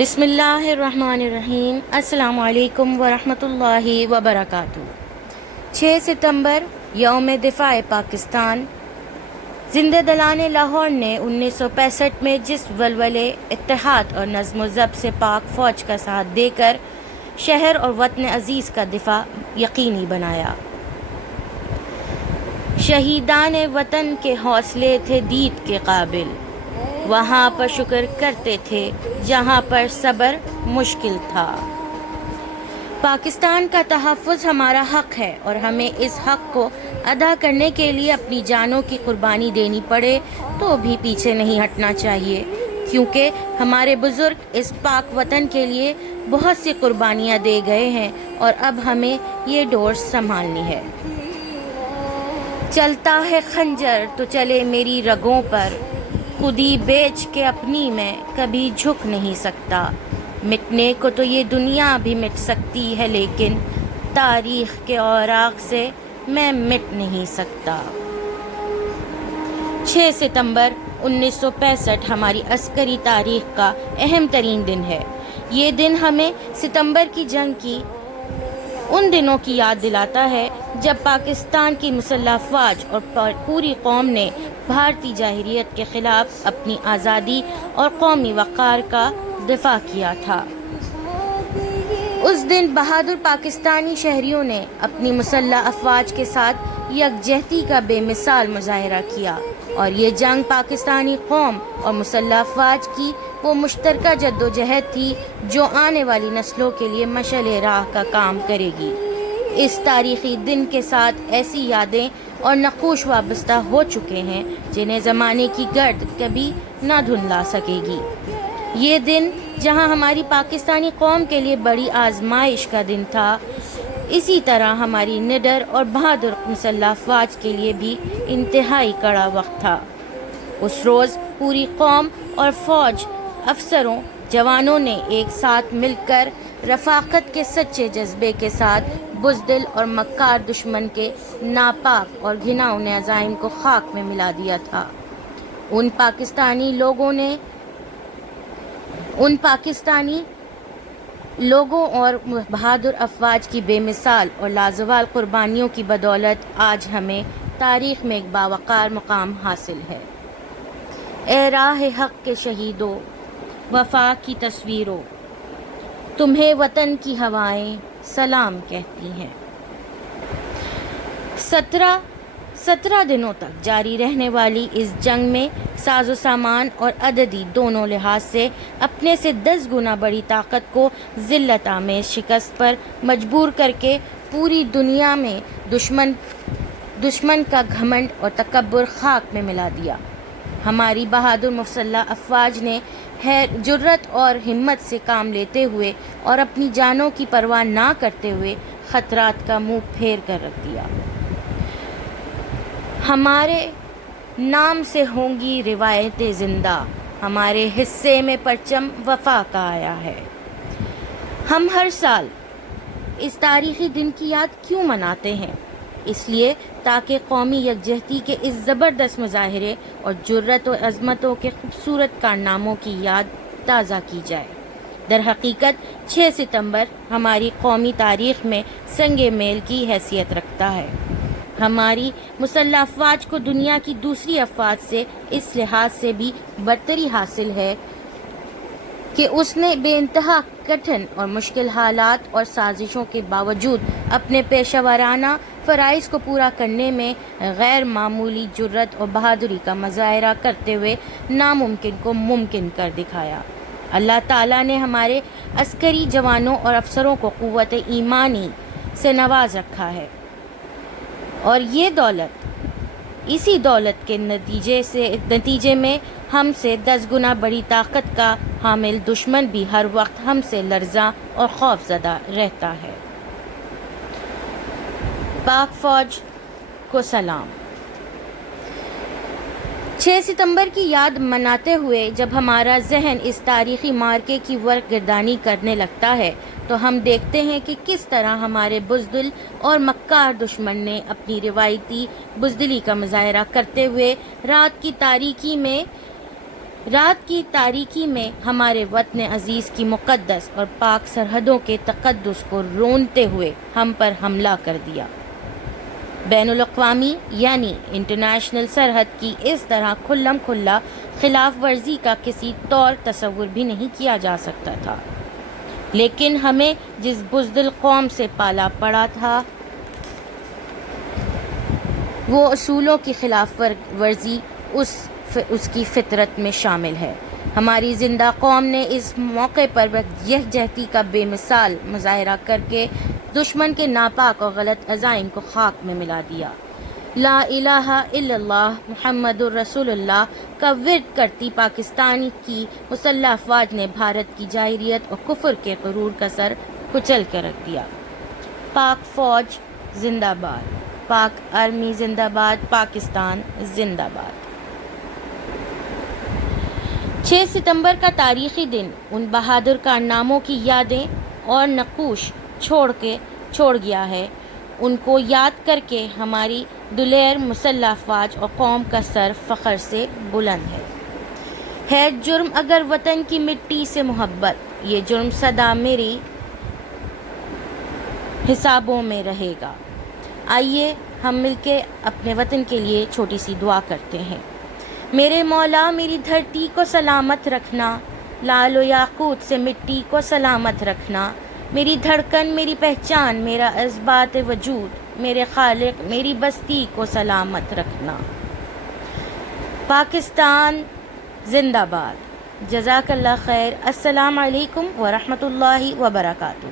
بسم اللہ الرحمن الرحیم۔ السلام علیکم ورحمۃ اللہ وبرکاتہ۔ 6 ستمبر یوم دفاع پاکستان۔ زندہ دلان لاہور نے 1965 میں جس ولولے، اتحاد اور نظم و ضبط سے پاک فوج کا ساتھ دے کر شہر اور وطن عزیز کا دفاع یقینی بنایا۔ شہیدان وطن کے حوصلے تھے دید کے قابل، وہاں پر شکر کرتے تھے جہاں پر صبر مشکل تھا۔ پاکستان کا تحفظ ہمارا حق ہے اور ہمیں اس حق کو ادا کرنے کے لیے اپنی جانوں کی قربانی دینی پڑے تو بھی پیچھے نہیں ہٹنا چاہیے، کیونکہ ہمارے بزرگ اس پاک وطن کے لیے بہت سی قربانیاں دے گئے ہیں اور اب ہمیں یہ ڈور سنبھالنی ہے۔ چلتا ہے خنجر تو چلے میری رگوں پر، خودی بیچ کے اپنی میں کبھی جھک نہیں سکتا۔ مٹنے کو تو یہ دنیا بھی مٹ سکتی ہے، لیکن تاریخ کے اوراق سے میں مٹ نہیں سکتا۔ 6 ستمبر 1965 ہماری عسکری تاریخ کا اہم ترین دن ہے۔ یہ دن ہمیں ستمبر کی جنگ کی ان دنوں کی یاد دلاتا ہے جب پاکستان کی مسلح افواج اور پوری قوم نے بھارتی جاہلیت کے خلاف اپنی آزادی اور قومی وقار کا دفاع کیا تھا۔ اس دن بہادر پاکستانی شہریوں نے اپنی مسلح افواج کے ساتھ یکجہتی کا بے مثال مظاہرہ کیا، اور یہ جنگ پاکستانی قوم اور مسلح افواج کی وہ مشترکہ جدوجہد تھی جو آنے والی نسلوں کے لیے مشعل راہ کا کام کرے گی۔ اس تاریخی دن کے ساتھ ایسی یادیں اور نقوش وابستہ ہو چکے ہیں جنہیں زمانے کی گرد کبھی نہ دھندلا سکے گی۔ یہ دن جہاں ہماری پاکستانی قوم کے لیے بڑی آزمائش کا دن تھا، اسی طرح ہماری نڈر اور بہادر مسلح افواج کے لیے بھی انتہائی کڑا وقت تھا۔ اس روز پوری قوم اور فوج، افسروں، جوانوں نے ایک ساتھ مل کر رفاقت کے سچے جذبے کے ساتھ بزدل اور مکار دشمن کے ناپاک اور گھناؤنے عزائم کو خاک میں ملا دیا تھا۔ ان پاکستانی لوگوں اور بہادر افواج کی بے مثال اور لازوال قربانیوں کی بدولت آج ہمیں تاریخ میں ایک باوقار مقام حاصل ہے۔ اے راہ حق کے شہیدوں، وفا کی تصویروں، تمہیں وطن کی ہوائیں سلام کہتی ہیں۔ 17 دنوں تک جاری رہنے والی اس جنگ میں ساز و سامان اور عددی دونوں لحاظ سے اپنے سے 10 گنا بڑی طاقت کو ذلت آمیز شکست پر مجبور کر کے پوری دنیا میں دشمن کا گھمنڈ اور تکبر خاک میں ملا دیا۔ ہماری بہادر مسلح افواج نے جرت اور ہمت سے کام لیتے ہوئے اور اپنی جانوں کی پرواہ نہ کرتے ہوئے خطرات کا منہ پھیر کر رکھ دیا۔ ہمارے نام سے ہوں گی روایتیں زندہ، ہمارے حصے میں پرچم وفا کا آیا ہے۔ ہم ہر سال اس تاریخی دن کی یاد کیوں مناتے ہیں؟ اس لیے تاکہ قومی یکجہتی کے اس زبردست مظاہرے اور جرت و عظمتوں کے خوبصورت کارناموں کی یاد تازہ کی جائے۔ در حقیقت 6 ستمبر ہماری قومی تاریخ میں سنگ میل کی حیثیت رکھتا ہے۔ ہماری مسلح افواج کو دنیا کی دوسری افواج سے اس لحاظ سے بھی برتری حاصل ہے کہ اس نے بے انتہا کٹھن اور مشکل حالات اور سازشوں کے باوجود اپنے پیشہ ورانہ فرائض کو پورا کرنے میں غیر معمولی جرت اور بہادری کا مظاہرہ کرتے ہوئے ناممکن کو ممکن کر دکھایا۔ اللہ تعالیٰ نے ہمارے عسکری جوانوں اور افسروں کو قوت ایمانی سے نواز رکھا ہے، اور یہ اسی دولت کے نتیجے میں ہم سے 10 گنا بڑی طاقت کا حامل دشمن بھی ہر وقت ہم سے لرزاں اور خوف زدہ رہتا ہے۔ پاک فوج کو سلام۔ 6 ستمبر کی یاد مناتے ہوئے جب ہمارا ذہن اس تاریخی معرکے کی ورق گردانی کرنے لگتا ہے تو ہم دیکھتے ہیں کہ کس طرح ہمارے بزدل اور مکار دشمن نے اپنی روایتی بزدلی کا مظاہرہ کرتے ہوئے رات کی تاریکی میں رات کی تاریکی میں ہمارے وطن عزیز کی مقدس اور پاک سرحدوں کے تقدس کو رونتے ہوئے ہم پر حملہ کر دیا۔ بین الاقوامی یعنی انٹرنیشنل سرحد کی اس طرح کھلم کھلا خلاف ورزی کا کسی طور تصور بھی نہیں کیا جا سکتا تھا، لیکن ہمیں جس بزدل قوم سے پالا پڑا تھا وہ اصولوں کی خلاف ورزی اس کی فطرت میں شامل ہے۔ ہماری زندہ قوم نے اس موقع پر یکجہتی کا بے مثال مظاہرہ کر کے دشمن کے ناپاک اور غلط عزائم کو خاک میں ملا دیا۔ لا الہ الا اللہ محمد الرسول اللہ کا ورد کرتی پاکستانی کی مسلح افواج نے بھارت کی جاہلیت اور کفر کے غرور کا سر کچل کر رکھ دیا۔ پاک فوج زندہ باد، پاک آرمی زندہ باد، پاکستان زندہ باد۔ 6 ستمبر کا تاریخی دن ان بہادر کارناموں کی یادیں اور نقوش چھوڑ گیا ہے۔ ان کو یاد کر کے ہماری دلیر مسلح افواج اور قوم کا سر فخر سے بلند ہے جرم اگر وطن کی مٹی سے محبت، یہ جرم سدا میری حسابوں میں رہے گا۔ آئیے ہم مل کے اپنے وطن کے لیے چھوٹی سی دعا کرتے ہیں۔ میرے مولا میری دھرتی کو سلامت رکھنا، لال و یاقوت سے مٹی کو سلامت رکھنا، میری دھڑکن میری پہچان میرا اثبات وجود، میرے خالق میری بستی کو سلامت رکھنا۔ پاکستان زندہ باد۔ جزاک اللہ خیر۔ السلام علیکم ورحمۃ اللہ وبرکاتہ۔